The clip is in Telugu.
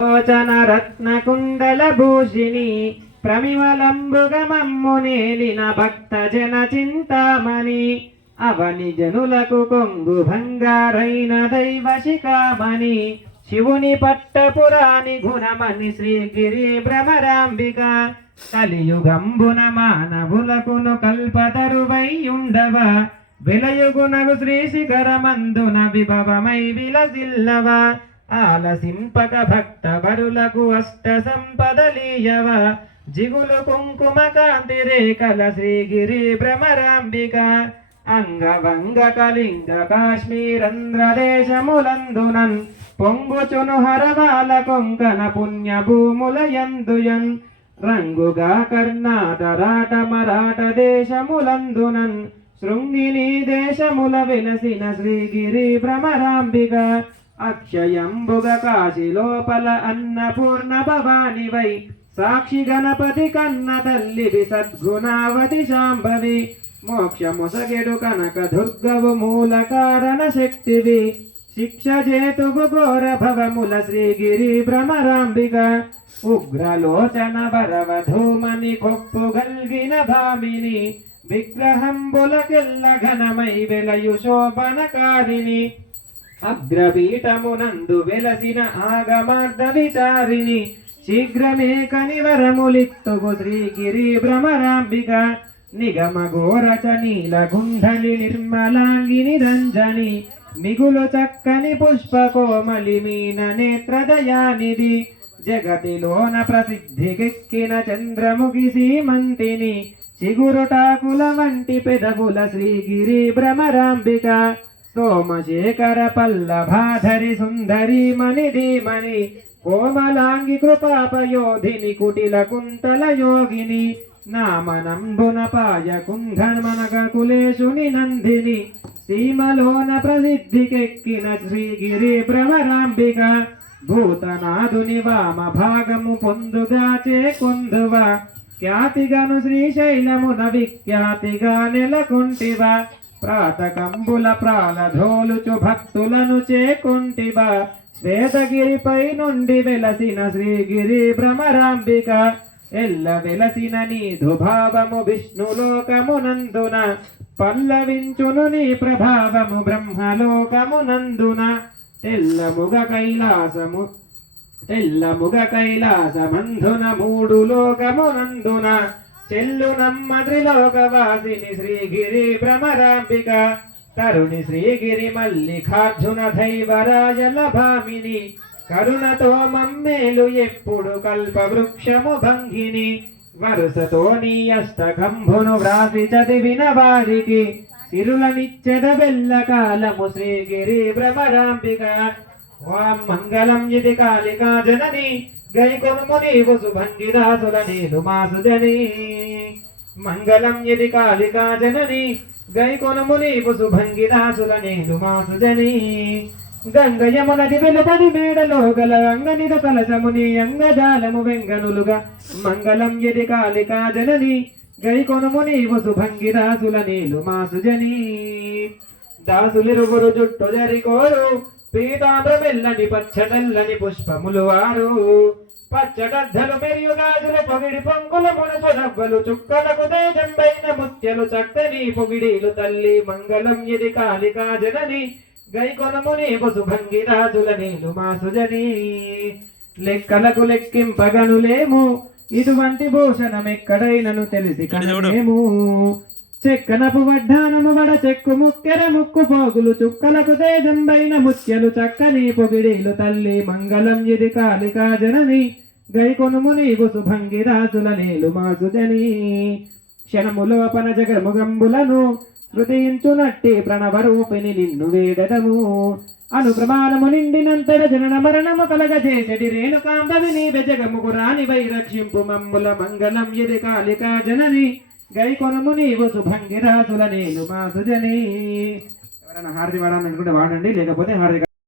లోచన రత్నకుండల భూషిణి ప్రమిమలంబుగమమ్మునేలిన భక్త జన చింతామణి అవని జనులకు కొంగు భంగారైన దైవ శిఖామణి శివుని పట్టపురాణి గుణమణి శ్రీగిరి భ్రమరాంబిక కలియుగంబున మానవులకును కల్పతరువై ఉండవ విలయుగునగు శ్రీ శిఖరమందున విభవమై విలసిల్లవ ఆలసింపక భక్త వరులకు అష్ట సంపదలీయవ జిగులు కుంకుమ కాంతి రేఖల శ్రీగిరి భ్రమరాంబిక అంగవంగ కళింగ కాశ్మీరంధ్రదేశములందునన్ పొంగుచును హరవాల కొంకణ పుణ్య భూములయందుయన్ రంగుగా కర్ణాటరాట మరాఠ దేశములందునన్ శృంగిని దేశముల వెలసిన శ్రీగిరి భ్రమరాంబిక అక్షయంబుగ కాశి లోపల అన్నపూర్ణ భవానివై సాక్షి గణపతి కన్న తల్లివి సద్గుణావతి శాంభవి మోక్షముసగెడు కనక దుర్గవు మూల కారణ శక్తివి శిక్ష జేతువు ఘోర భవముల శ్రీగిరి భ్రమరాంబిక ఉగ్రలోచన వరవధూమని కొప్పు గల్గిన భామిని విగ్రహంబులకెల్ల ఘనమై వెలయు శోభనకారిణి అగ్రపీఠమునందు వెలసిన ఆగమార్ధ విచారిణి శీఘ్రమే కనివరములిత్తువు శ్రీగిరి భ్రమరాంబిక నిగమ ఘోరచ నీల గుంఢలి నిర్మలాంగిని రంజని మిగులు చక్కని పుష్ప కోమలి మీన నేత్రదయానిధి జగతిలోన ప్రసిద్ధికెక్కిన చంద్రముఖి సీమంతిని చిగురుటాకుల వంటి పెదవుల శ్రీగిరి భ్రమరాంబిక సోమశేఖర పల్లభాధరి సుందరి మణిధీమణి కోమలాంగి కృపాపయోధిని కుటిల కుంతల యోగిని నామనంబున పాయ కుంధమనగ కులేశుని నందిని సీమలోన ప్రసిద్ధికెక్కిన శ్రీగిరి భ్రమరాంబిక భూతనాదుని వామ భాగము పొందుగా చేకొందువ ఖ్యాతిగను శ్రీశైలమున విఖ్యాతిగా నెలకొంటివ ప్రాతకంబుల ప్రాలధోలుచు భక్తులను చేకొంటివ శ్వేతగిరిపై నుండి వెలసిన శ్రీగిరి భ్రమరాంబిక ఎల్ల వెలసిన నీధు భావము విష్ణులోకమునందున పల్లవించును నీ ప్రభావము బ్రహ్మలోకమునందున తెల్లముగ కైలాసమందున మూడు లోకమునందున చెల్లునమ్మ త్రిలోకవాసిని శ్రీగిరి భ్రమరాంబిక తరుణి శ్రీగిరి మల్లికార్జున దైవరాజల భామిని కరుణతో మమ్మేలు ఎప్పుడు కల్పవృక్షము భంగిని వరుసతో నీ అష్టకంభును వ్రాసి చదివిన వారికి సిరులనిచ్చెద బెల్ల కాలము శ్రీగిరి భ్రమరాంబిక వాం మంగళం ఇది కాళికా జనని గై కొనుము నీవు సుభంగిదాసుల నీలు మాసు జని మంగళం ఇది కాళికా జనని గై కొనుము నీవు సుభంగిదాసుల నీలు మాసు జని గంగ యమునది వెలుపది మేడలో గల అంగనిద కలశముని అంగజాలము వెంగనులుగా మంగళం ఇది కాళికా జనని గై కొనుము నీవు సుభంగిదాసుల నీలు మాసు జని దాసులిరువురు జుట్టు జరికోరు పీతాంబ్రమెల్లని పచ్చడల్లని పుష్పములు వారు పచ్చడద్దలు మెరియు గాజులు పొగిడి పొంగుల మునుపు నవ్వలు చుక్కలకు తేజంబైన ముత్యలు చక్కని పొగిడీలు తల్లి మంగళం ఇది కాళికా జనని గై కొనము నీవు సుభంగిరాజుల నీలు మాసు జని లెక్కలకు లెక్కింపగనులేము ఇటువంటి భూషణమెక్కడైనను తెలిసి కనలేము చెక్కనపు వడ్డానము వడ చెక్కు ముక్కెర ముక్కు పోగులు చుక్కలకు తేజంబైన ముత్యలు చక్కని పొగిడీలు తల్లి మంగళం ఇది కాళికా జనని గై కొనుము నీవు సుభంగిరాజుల నీలు మాసు జని క్షణములోపన జగముగంబులను శృతించునట్టి ప్రణవరూపిణి నిన్ను వేడదము అనుప్రమాణము నిండినంతర జనన మరణము కలగజేసడి రేణుకాంబవి నీవె జగముకు రాని వై రక్షింపు మమ్ముల మంగళం ఇది కాళికా జనని గై కొనుము నీవు సుభంగిరాజుల నీలు మాసు జని ఎవరైనా హారతి వాడాలనుకుంటే వాడండి, లేకపోతే హారతి